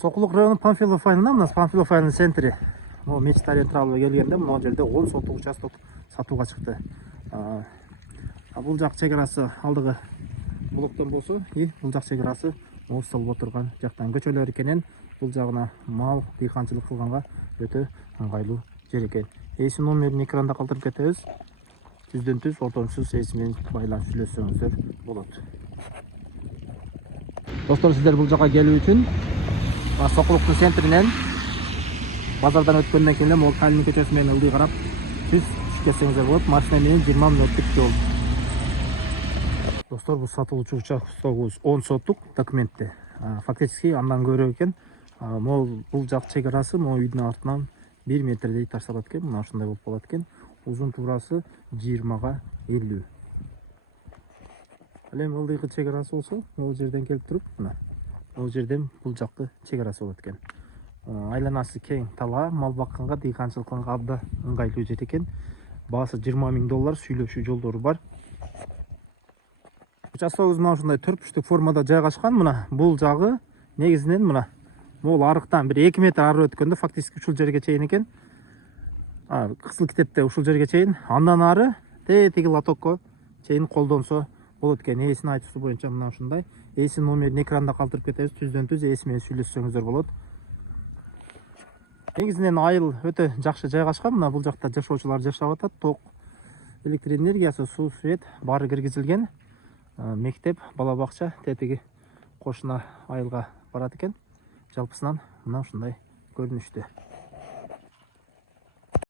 Сокулук району Панфилов айылында, мына Панфилов айылынын центри. Могу мечит арендалып келгенде могу жерде 10 соттук участок сатууга чыкты. Бул жак чек-арасы алдыгы булуктан болсо, бул жак чек-арасы остолуп отурган жактан көчөлөр экенин, бул жагына мал дыйканчылык кылганга өтө ыңгайлуу жер экен. Эси номерин экранда калтырып кетебиз. Түздөн-түз ортомсуз эси менен байланып сүйлөшсөңүздөр болот. Достор, сиздер бул жакка келүү үчүн Сокулуктун центринен базардан өткөндөн кийин могу Калин көчөсү менен ылдый карап түз түшүп кетсеңиздер болот. Машина менен 20 мүнөттүк жол. Достор, бул сатылуучу участогубуз 10 соттук документте. Фактически андан көрө экен. Бул жак чек-арасы могу үйдүн артынан 1 метрдей ташталат экен. Мына ушундай болуп калат экен. Узун туурасы 20 га 50. Ал эми ылдыйкы чек-арасы болсо, могу жерден келип туруп, мына могу жерден бул жакты чек-арасы болот экен. Айланасы кең талаа, мал бакканга, дыйканчылык кылганга абдан ыңгайлуу жер экен. Баасы $20.000, сүйлөшүү жолдору бар. Участогубуз мына ушундай 4 бурчтук формада жайгашкан. Мына бул жагы негизинен мына могул арыктан бир 2 метр ары өткөндө фактически ушул жерге чейин экен. Кызыл китепте ушул жерге чейин, андан ары тетиги лотокко чейин колдонсо болот экен. Эсинин айтуусу боюнча мына ушундай. Эсинин номерин экранда калтырып кетебиз. Түздөн-түз эси менен сүйлөшсөңүздөр болот. Негизинен айыл өтө жакшы жайгашкан. Мына бул жакта жашоочулар жашап атат. Ток, электр энергиясы, суу, свет баары киргизилген. Мектеп, бала бакча тетиги кошуна айылга барат экен. Жалпысынан мына ушундай көрүнүштө.